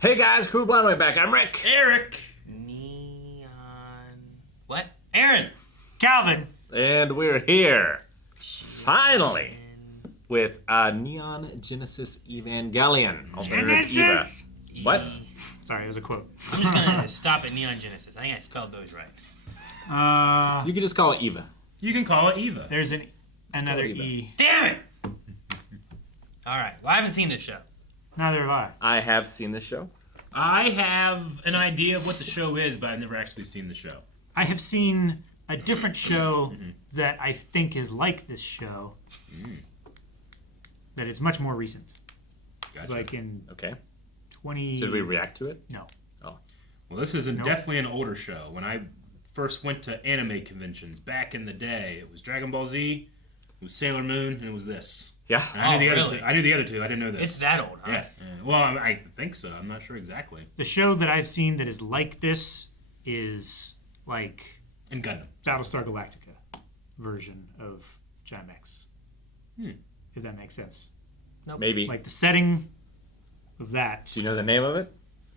Hey guys, Crew Blindway back. I'm Rick. Eric. Neon. What? Aaron. Calvin. And we're here, finally, with Neon Genesis Evangelion. Also known as Eva. What? Sorry, it was a quote. I'm just gonna stop at Neon Genesis. I think I spelled those right. You can just call it Eva. You can call it Eva. There's another Eva. E. Damn it! Alright, well, I haven't seen this show. Neither have I. I have seen this show. I have an idea of what the show is, but I've never actually seen the show. I have seen a different show that I think is like this show. That is much more recent. Gotcha. It's like in Okay. 20... Should we react to it? No. Oh. Well, this is definitely an older show. When I first went to anime conventions back in the day, it was Dragon Ball Z, it was Sailor Moon, and it was this. Yeah. And I knew the other really? two. I knew the other two. I didn't know this. It's that old, huh? Yeah. Well, I think so. I'm not sure exactly. The show that I've seen that is like this is like And Gundam. Battlestar Galactica version of Gen X. If that makes sense. Maybe. Like the setting of that, Do you know the name of it?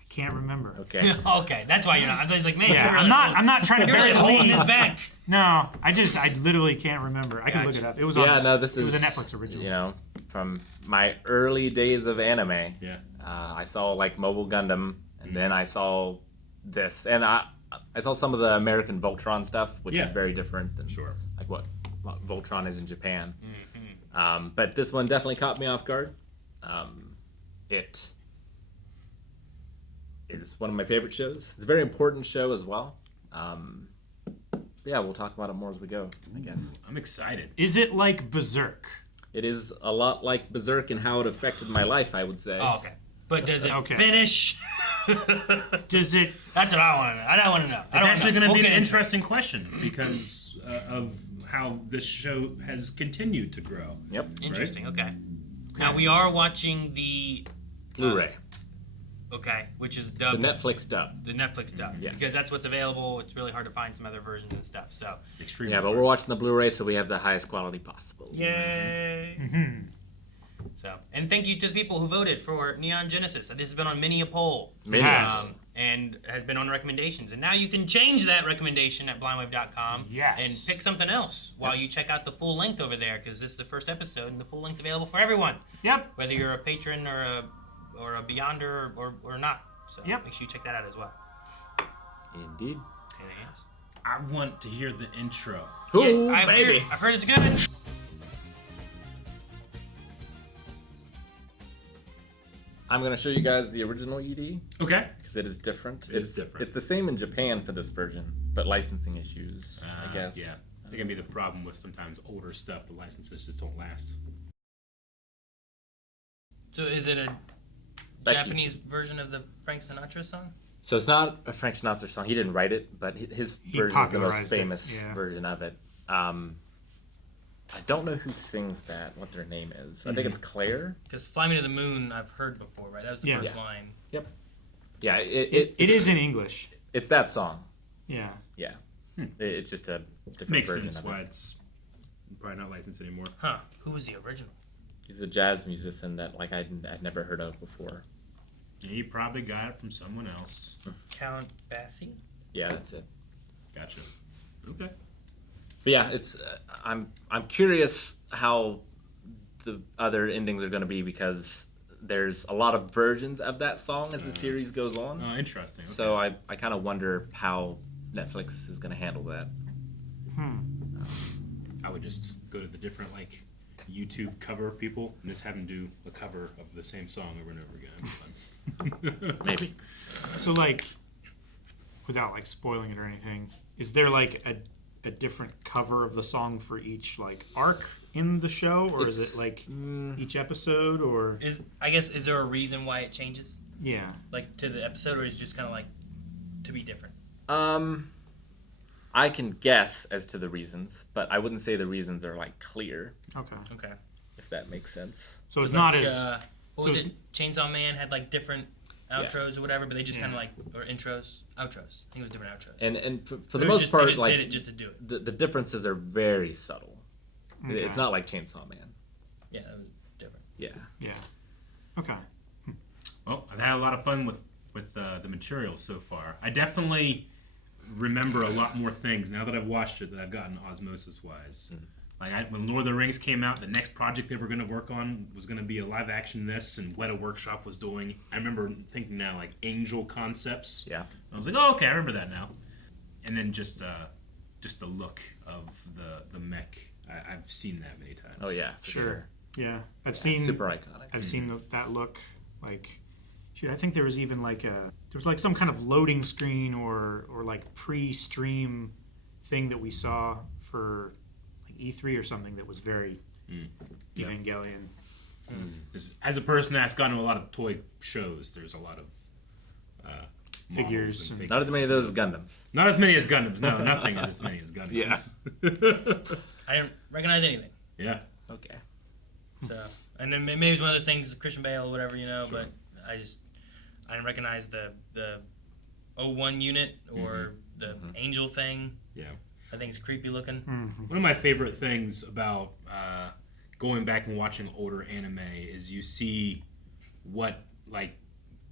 I can't remember. Okay. Okay, that's why you're not. I was like, man, Yeah, you're really I'm not trying to You're bury really the holding lead. this back. No, I literally can't remember. I can look it Gotcha. up. It was Yeah, on. no, this it is... was a Netflix original. You know, from my early days of anime. Yeah. I saw like Mobile Gundam, and then I saw this, and I saw some of the American Voltron stuff, which is Yeah. very different than Sure. like what Voltron is in Japan. But this one definitely caught me off guard. It is one of my favorite shows. It's a very important show as well. Yeah, we'll talk about it more as we go, I guess. I'm excited. Is it like Berserk? It is a lot like Berserk and how it affected my life, I would say. Oh, okay. But does it Okay. finish? Does it? That's what I want to know. I want to know. It's actually going to be an interesting. interesting question because of how this show has continued to grow. Yep. Interesting. Okay. Now we are watching the Blu-ray. which is The dubbed Netflix dub. the Netflix dub. Yes. Because that's what's available. It's really hard to find some other versions and stuff. So, Extremely. Yeah, but we're watching the Blu-ray, so we have the highest quality possible. yay! So, and thank you to the people who voted for Neon Genesis. This has been on many a poll. Many Yes. And has been on recommendations. And now you can change that recommendation at blindwave.com Yes. and pick something else while you check out the full length over there, because this is the first episode and the full length's available for everyone, Yep. whether you're a patron or a beyonder or not. So Yep. make sure you check that out as well. Indeed. Anything else? I want to hear the intro. Ooh, Yeah, baby. I've heard it's good. I'm going to show you guys the original ED, Okay. because it is different. It is different. It's the same in Japan for this version, but licensing issues, I guess. Yeah. I think it'd be the problem with sometimes older stuff. The licenses just don't last. So is it a Becky. Japanese version of the Frank Sinatra song? So it's not a Frank Sinatra song. He didn't write it, but his version is the most popularized it, famous yeah. version of it. I don't know who sings that, what their name is. I think it's Claire. Because Fly Me to the Moon I've heard before, right? That was the Yeah. first Yeah. line. Yep. Yeah, It is in English. it's that song. Yeah. Yeah. It's just a different Makes version sense of why it. it's probably not licensed anymore. Huh. Who was the original? He's a jazz musician that like I'd never heard of before. Yeah, you probably got it from someone else. Count Basie? Yeah, that's it. Gotcha. Okay. But yeah, it's I'm curious how the other endings are going to be, because there's a lot of versions of that song as the series goes on. Oh, interesting. Okay. So I kind of wonder how Netflix is going to handle that. I would just go to the different like YouTube cover people and just have them do a cover of the same song over and over again. It'd be fun. Maybe. So like, without like spoiling it or anything, is there like a different cover of the song for each like arc in the show, or is it like each episode, or Is there a reason why it changes? yeah? Like to the episode, or is it just kind of like to be different? I can guess as to the reasons, but I wouldn't say the reasons are like clear, Okay. Okay. if that makes sense. So it's not Like, as what so was it's- it? Chainsaw Man had like different outros or whatever, but they just kind of like, or intros, outros. I think it was different outros. And for Or the it was most just, part, they just like did it just to do it. the differences are very subtle. Okay. It's not like Chainsaw Man. Yeah, that was different. Yeah. yeah. Okay. Well, I've had a lot of fun with with the material so far. I definitely remember a lot more things now that I've watched it that I've gotten osmosis-wise. Like when Lord of the Rings came out, the next project they were going to work on was going to be a live-action this, and Weta Workshop was doing. I remember thinking now like Angel concepts. Yeah. I was like, oh, okay, I remember that now. And then just the look of the mech. I've seen that many times. Oh yeah, for sure. Yeah, I've seen Super iconic. I've seen that look. Like, shoot, I think there was even like some kind of loading screen or like pre-stream thing that we saw for like E3 or something that was very Evangelion. As a person that's gone to a lot of toy shows, there's a lot of Figures and Not as many of those as Gundams. Not as many as Gundams. No, nothing as many as Gundams. Yeah. I didn't recognize anything. Yeah. Okay. So, and then maybe it's one of those things, Christian Bale or whatever, but I didn't recognize the O1 unit or the angel thing. Yeah. I think it's creepy looking. One of my favorite things about going back and watching older anime is you see what, like,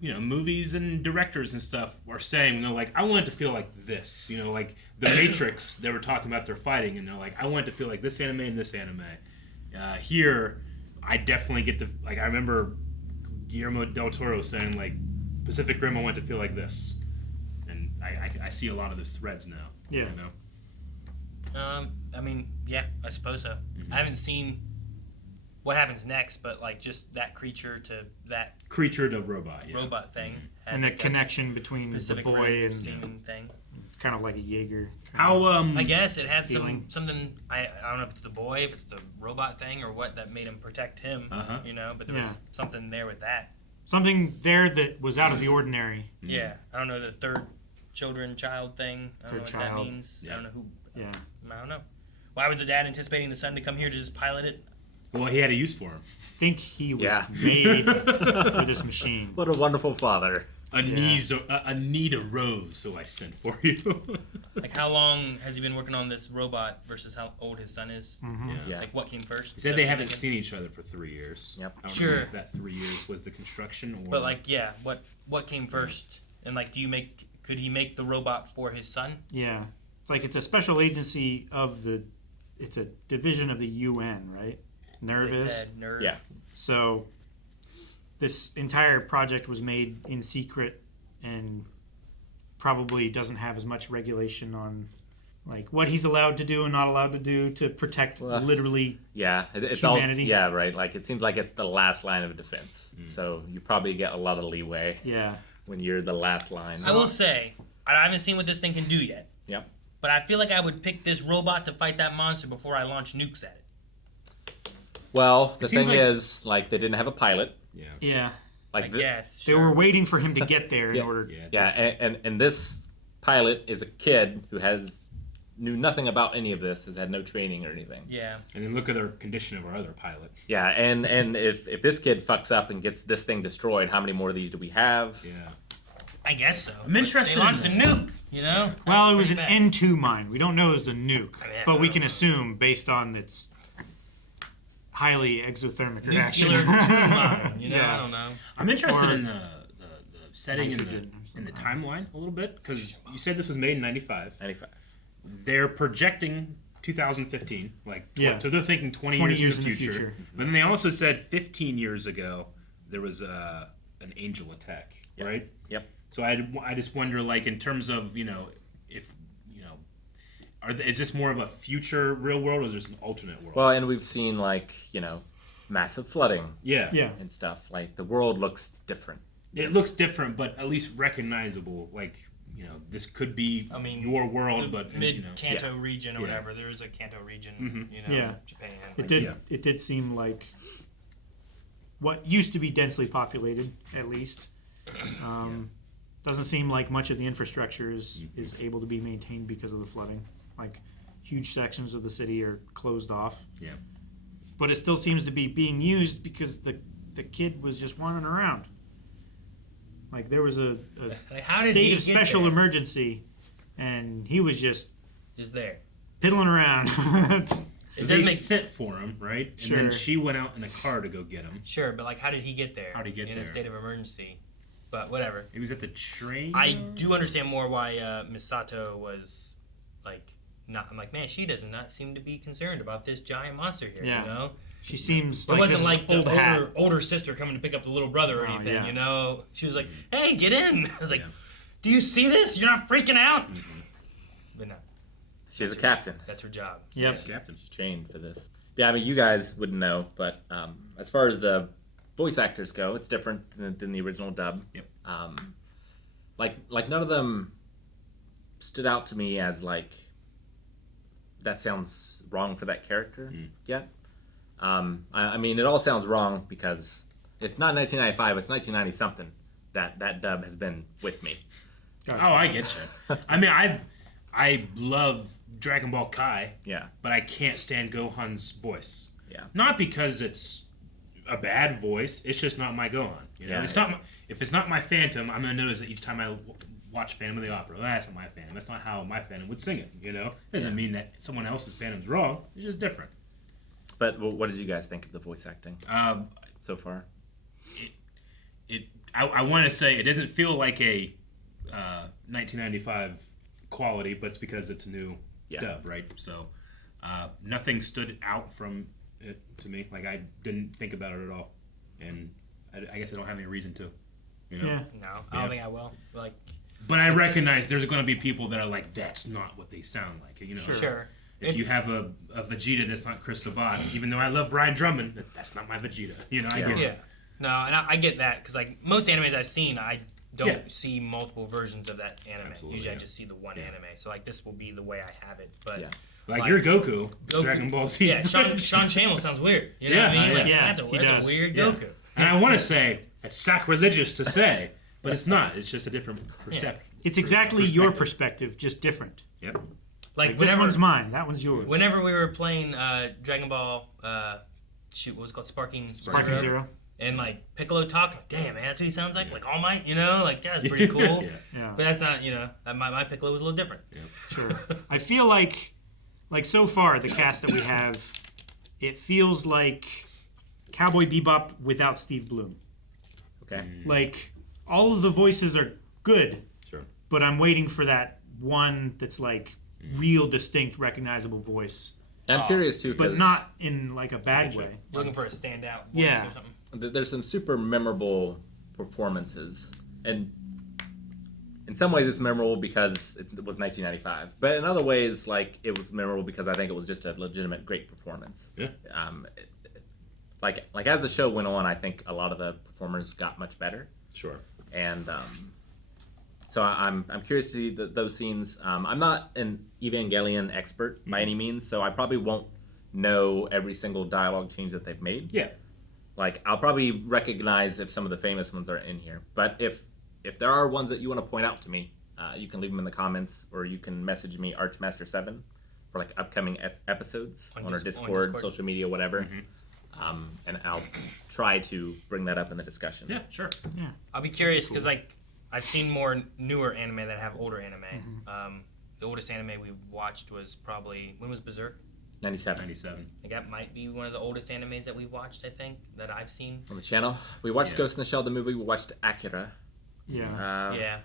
movies and directors and stuff are saying. They're like, I want it to feel like this. Like The Matrix, they were talking about their fighting, and they're like, I want it to feel like this anime and this anime. Here, I definitely get to, like, I remember Guillermo del Toro saying, like, Pacific Rim, I want it to feel like this. And I see a lot of those threads now. Yeah. I mean, yeah, I suppose so. I haven't seen what happens next, but like just that creature to robot, yeah. robot thing, has And the like connection between Pacific the boy Rim and scene thing. it's kind of like a Jaeger. How I guess it had feeling. something. I don't know if it's the boy, if it's the robot thing, or what that made him protect him. But there was something there with that. Something there that was out of the ordinary. Yeah, I don't know the third child thing. I don't know what that means. Yeah. I don't know who. Yeah. I don't know. Why was the dad anticipating the son to come here to just pilot it? Well, he had a use for him. I think he was made for this machine. What a wonderful father. A need arose, so I sent for you. Like, how long has he been working on this robot versus how old his son is? Yeah. Like, what came first? He said they haven't seen each other for 3 years. Yep. I don't know if that 3 years was the construction or... But, like, yeah, what came first? And, like, could he make the robot for his son? Yeah. It's like it's a special agency it's a division of the UN, right? NERV They is. said nerd. Yeah. So this entire project was made in secret and probably doesn't have as much regulation on like what he's allowed to do and not allowed to do to protect literally It's humanity. all yeah, right. Like it seems like it's the last line of defense. So you probably get a lot of leeway when you're the last line. I will say, I haven't seen what this thing can do yet. Yep. But I feel like I would pick this robot to fight that monster before I launch nukes at it. Well, the thing like- is, like, they didn't have a pilot. Yeah. Yeah. Like I guess. They were waiting for him to get there in order. Yeah, and this pilot is a kid who knew nothing about any of this, has had no training or anything. Yeah. And then look at the condition of our other pilot. Yeah, and if this kid fucks up and gets this thing destroyed, how many more of these do we have? Yeah. I guess so. I'm interested They launched in a nuke, you know? Well, it was an Pretty bad. N2 mine. We don't know it was a nuke, I mean, but we can assume based on its highly exothermic reaction. Nuclear mine, you know? Yeah. I don't know. I'm interested Or- in the setting in Nitrogen or in the something. timeline a little bit, because you said this was made in 95. 95. They're projecting 2015, like Yeah. so they're thinking 20 years in the future. But then they also said 15 years ago there was an angel attack, right? Yep. So I just wonder, like, in terms of, if, is this more of a future real world or is this an alternate world? Well, and we've seen, like, massive flooding Yeah. and stuff. Like, the world looks different. It looks different, but at least recognizable. Like, this could be your world, but Mid-Kanto region or Yeah. whatever. There is a Kanto region, Yeah. Japan. It did seem like what used to be densely populated, at least. Doesn't seem like much of the infrastructure is able to be maintained because of the flooding. Like huge sections of the city are closed off. Yeah. But it still seems to be being used because the kid was just wandering around. Like there was a Like, how did he state of get special there? emergency, and he was just Just there. piddling around. It They does make sent for him, right? And then Sure. she went out in a car to go get him. Sure, but like, how did he get there? How'd he get in there? a state of emergency? But whatever. He was at the train. I do understand more why Misato was like not. I'm like, man, she does not seem to be concerned about this giant monster here. Yeah. You know, She seems it like wasn't this like the old hat. older sister coming to pick up the little brother or Oh, anything. yeah. You know, she was like, hey, get in. I was like, Yeah. do you see this? You're not freaking out. But no, She's a captain. that's her job. Yep. Captain. She's trained for this. Yeah, I mean, you guys wouldn't know, but as far as the voice actors go, it's different than the original dub. Yep. Like none of them stood out to me as like that sounds wrong for that character yet. I mean, it all sounds wrong because it's not 1995, it's 1990 something that dub has been with me. Oh, I get you. I mean, I love Dragon Ball Kai, Yeah, but I can't stand Gohan's voice. yeah, Not because it's a bad voice, it's just not my Gohan. You know, Yeah, it's yeah. not my, if it's not my Phantom, I'm gonna notice it each time I watch Phantom of the Opera. Well, that's not my Phantom. That's not how my Phantom would sing it. You know, doesn't mean that someone else's Phantom's wrong. It's just different. but what did you guys think of the voice acting so far? I want to say it doesn't feel like a 1995 quality, but it's because it's new dub, right? So nothing stood out from it to me. Like I didn't think about it at all, and I guess I don't have any reason to. You know? Yeah. No, I don't think I will. Like, But I recognize there's going to be people that are like, that's not what they sound like. You know, sure. If you have a Vegeta that's not Chris Sabat, even though I love Brian Drummond, that's not my Vegeta. You know, I get Yeah. it. No, and I get that because like most animes I've seen, I don't Yeah. see multiple versions of that anime. Absolutely, Usually I yeah. just see the one anime. So like this will be the way I have it. But Yeah. Like your Goku, Dragon Ball Z. yeah, Sean Shamel sounds weird. You know what I Yeah, mean? Like, yeah, that's he a does. weird Yeah. Goku. And I want to say it's sacrilegious to say, but it's not. It's just a different perception. It's exactly your perspective, just different. Yep. Like This whenever one's mine. That one's yours. whenever we were playing Dragon Ball, what was it called? Sparking Zero. And like Piccolo talked, like, damn man, that's what he sounds like All Might, you know, like that's pretty cool. Yeah. Yeah. But that's not, you know, my Piccolo was a little different. Sure. I feel like so far the cast that we have, it feels like Cowboy Bebop without Steve Bloom. Okay. Like all of the voices are good, Sure. but I'm waiting for that one that's like real distinct recognizable voice, I'm curious too, but because not in like a bad way. Looking for a standout voice Yeah. or something. there's some super memorable performances, and in some ways it's memorable because it was 1995, but in other ways, like it was memorable because I think it was just a legitimate great performance. Yeah. Like as the show went on, I think a lot of the performers got much better, Sure. and so I'm curious to see those scenes. I'm not an Evangelion expert by any means, so I probably won't know every single dialogue change that they've made. Yeah. Like I'll probably recognize if some of the famous ones are in here, but if there are ones that you want to point out to me, you can leave them in the comments, or you can message me Archmaster7 for like upcoming episodes on our Discord, social media, whatever, and I'll try to bring that up in the discussion. Yeah. Sure. Yeah. I'll be curious because like I've seen more newer anime that have older anime. The oldest anime we watched was probably, when was Berserk? 97 97. Like that might be one of the oldest animes that we've watched. I think that I've seen. on the channel. We watched Yeah. Ghost in the Shell, the movie. We watched Akira. Yeah. Yeah,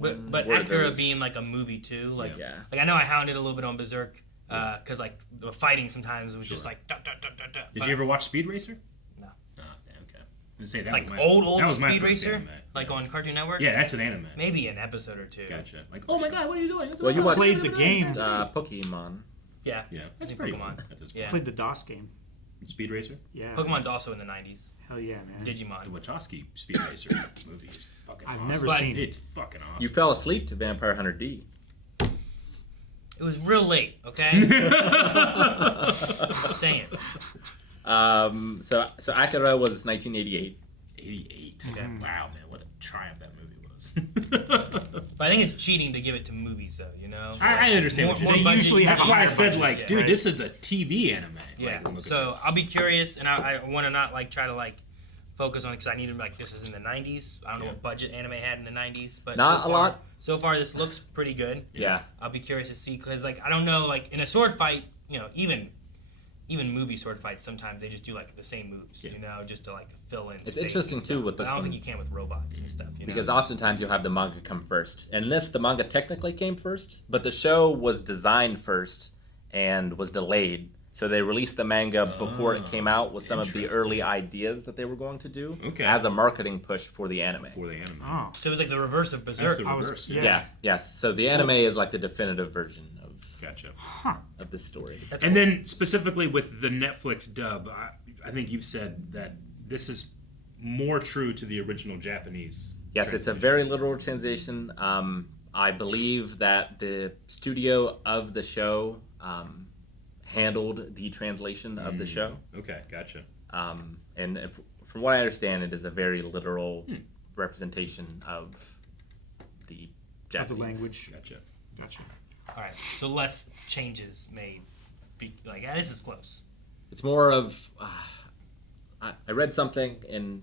but what are Akira those? being like a movie too. Like Yeah. like I know I hounded a little bit on Berserk because like the fighting sometimes was just like. Did you ever watch Speed Racer? No. Oh, yeah, okay. I'm gonna say that Like was my, old that was my Speed first Racer, anime. like on Cartoon Network. Yeah, that's an anime. Maybe an episode or two. Gotcha. Like, oh my god, what are you doing? Well, you watched Played the game. Pokemon. Yeah. Yeah, that's think pretty Pokemon. old at this point. Yeah. Played the DOS game. Speed Racer? Yeah. Pokemon's also in the 90s. Hell yeah, man. The Digimon. Wachowski Speed Racer movie is fucking I've awesome. never But- seen it. It's fucking awesome. You fell asleep to Vampire Hunter D. It was real late, okay? Just saying. So Akira was 1988. 88. Okay. Wow, man, what a triumph that movie was. But I think it's cheating to give it to movies, though, you know? I understand what you're They saying. usually have That's a why I higher said, budget, like, yeah. dude, Right. this is a TV anime. Yeah. Like, look at So this. I'll be curious, and I want to not, like, try to, like, focus on it because I need to, like, this is in the 90s. I don't know Yeah. what budget anime had in the 90s, but Not so a far, lot. So far, this looks pretty good. Yeah. I'll be curious to see because, like, I don't know, like, in a sword fight, you know, even even movie sword fights, sometimes they just do like the same moves, you know, just to like fill in. It's space interesting and too stuff. with But this I don't one. think you can with robots and stuff. You know? Because oftentimes you'll have the manga come first. And this, the manga technically came first, but the show was designed first and was delayed. So they released the manga before it came out with some of the interesting. early ideas that they were going to do Okay. as a marketing push for the anime. For the anime. Oh, So it was like the reverse of That's Berserk. the reverse. Yeah, yes. So the anime is like the definitive version Gotcha. of this story. That's And cool. then specifically with the Netflix dub, I think you've said that this is more true to the original Japanese. Yes, it's a very literal translation. I believe that the studio of the show handled the translation of the show. Okay, gotcha. And from what I understand, it is a very literal representation of the of Japanese. the language. Gotcha. All right, so less changes made. Like, this is close. It's more of I read something and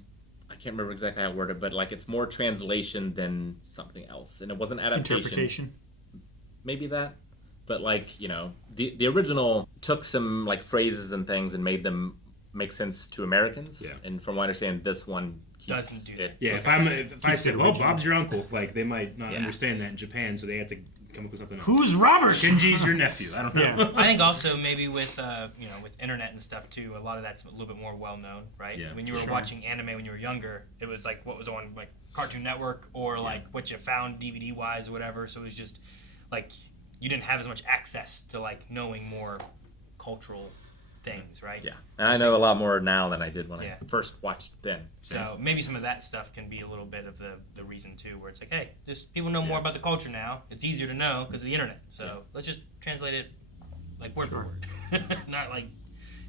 I can't remember exactly how I worded it, but like it's more translation than something else, and it wasn't adaptation. Interpretation. Maybe that, but like, you know, the original took some like phrases and things and made them make sense to Americans. Yeah. And from what I understand, this one keeps Doesn't do that. it. Yeah, if I Keeps said, it "Well, original. Bob's your uncle," like they might not Yeah. understand that in Japan, so they have to come up with something else. Who's Robert? Shinji's your nephew? I don't know. Yeah. I think also maybe with with internet and stuff too, a lot of that's a little bit more well known, right? Yeah, when you were watching anime when you were younger, it was like what was on like Cartoon Network or like what you found DVD wise or whatever. So it was just like you didn't have as much access to like knowing more cultural things, right? Yeah, and I know a lot more now than I did when Yeah. I first watched then. So maybe some of that stuff can be a little bit of the reason too, where it's like, hey, this people know more about the culture now. It's easier to know because of the internet. So let's just translate it like word for word, not like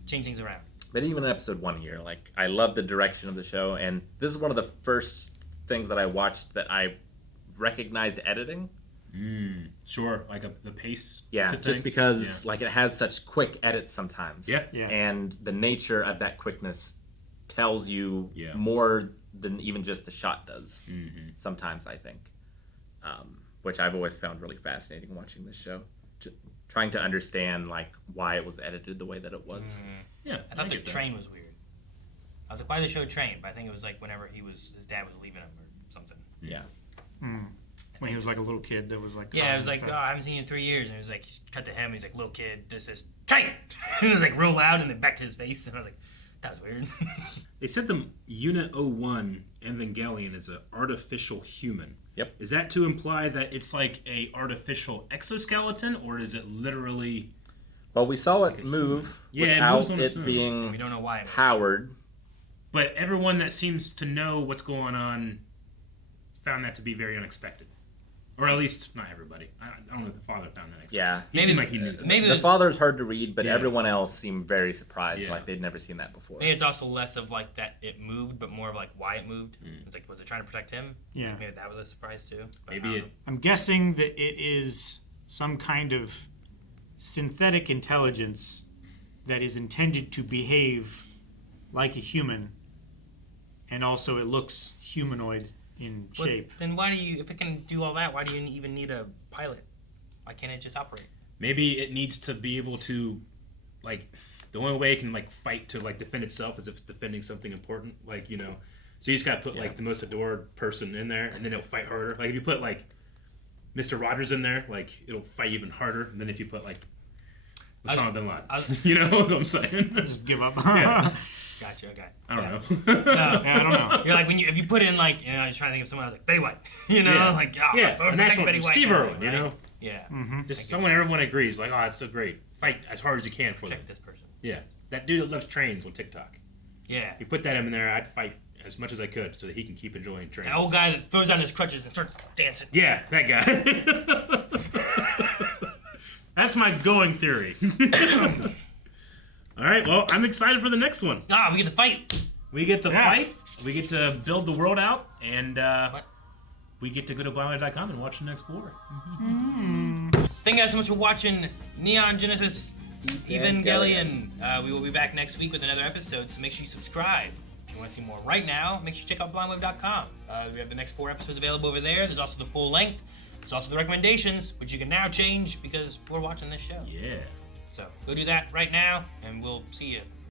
change things around. But even in episode 1 here, like I love the direction of the show, and this is one of the first things that I watched that I recognized editing. Sure, like the pace. Yeah, to just things. because like it has such quick edits sometimes. Yeah. Yeah. And the nature of that quickness tells you Yeah. more than even just the shot does. Sometimes I think, which I've always found really fascinating watching this show, trying to understand like why it was edited the way that it was. Yeah, I thought the get that. train was weird. I was like, why did they show a train? But I think it was like whenever his dad was leaving him or something. Yeah. When he was like a little kid that was like. Yeah, it was like, oh, I haven't seen you in 3 years. And it was like, cut to him. He's like, little kid, this is train. It was like real loud and then back to his face. And I was like, that was weird. They said the Unit 01 Evangelion is an artificial human. Yep. Is that to imply that it's like a artificial exoskeleton, or is it literally? Well, we saw it move Yeah, it moves without on its it own. we being don't know why. powered. But everyone that seems to know what's going on found that to be very unexpected. Or at least, not everybody. I don't know if the father found that unexpected. Yeah. He seemed like he knew that. Maybe The it's, father's hard to read, but Yeah. everyone else seemed very surprised, Yeah. like they'd never seen that before. maybe it's also less of like that it moved, but more of like why it moved. It's like, was it trying to protect him? Yeah. Maybe that was a surprise too. But I Maybe don't it. know. I'm guessing that it is some kind of synthetic intelligence that is intended to behave like a human, and also it looks humanoid in But shape. then why do you, if it can do all that, why do you even need a pilot? Why can't it just operate? Maybe it needs to be able to, like, the only way it can like fight to like defend itself is if it's defending something important. Like, you know, so you just gotta put like the most adored person in there, and then it'll fight harder. Like if you put like Mr. Rogers in there, like it'll fight even harder than if you put like Osama bin Laden. You know what I'm saying? Just give up. Yeah. Gotcha. Okay. I don't know. No. Yeah, I don't know. You're like if you put in like I was trying to think of someone else like Betty White, you know, Yeah. like oh, Yeah, I'm a protecting national Betty White Steve kind of Irwin, thing, you right? know, Yeah. just someone everyone agrees like, oh, it's so great. Fight as hard as you can for them. Protect this person. Yeah, that dude that loves trains on TikTok. Yeah. You put that in there, I'd fight as much as I could so that he can keep enjoying trains. That old guy that throws down his crutches and starts dancing. Yeah, that guy. That's my going theory. All right, well, I'm excited for the next one. Ah, we get to fight. We get to fight, we get to build the world out, and What? we get to go to blindway.com and watch the next 4. Thank you guys so much for watching Neon Genesis Evangelion. We will be back next week with another episode, so make sure you subscribe. If you want to see more right now, make sure you check out blindwave.com. We have the next 4 episodes available over there. There's also the full length. There's also the recommendations, which you can now change because we're watching this show. Yeah. So go do that right now, and we'll see you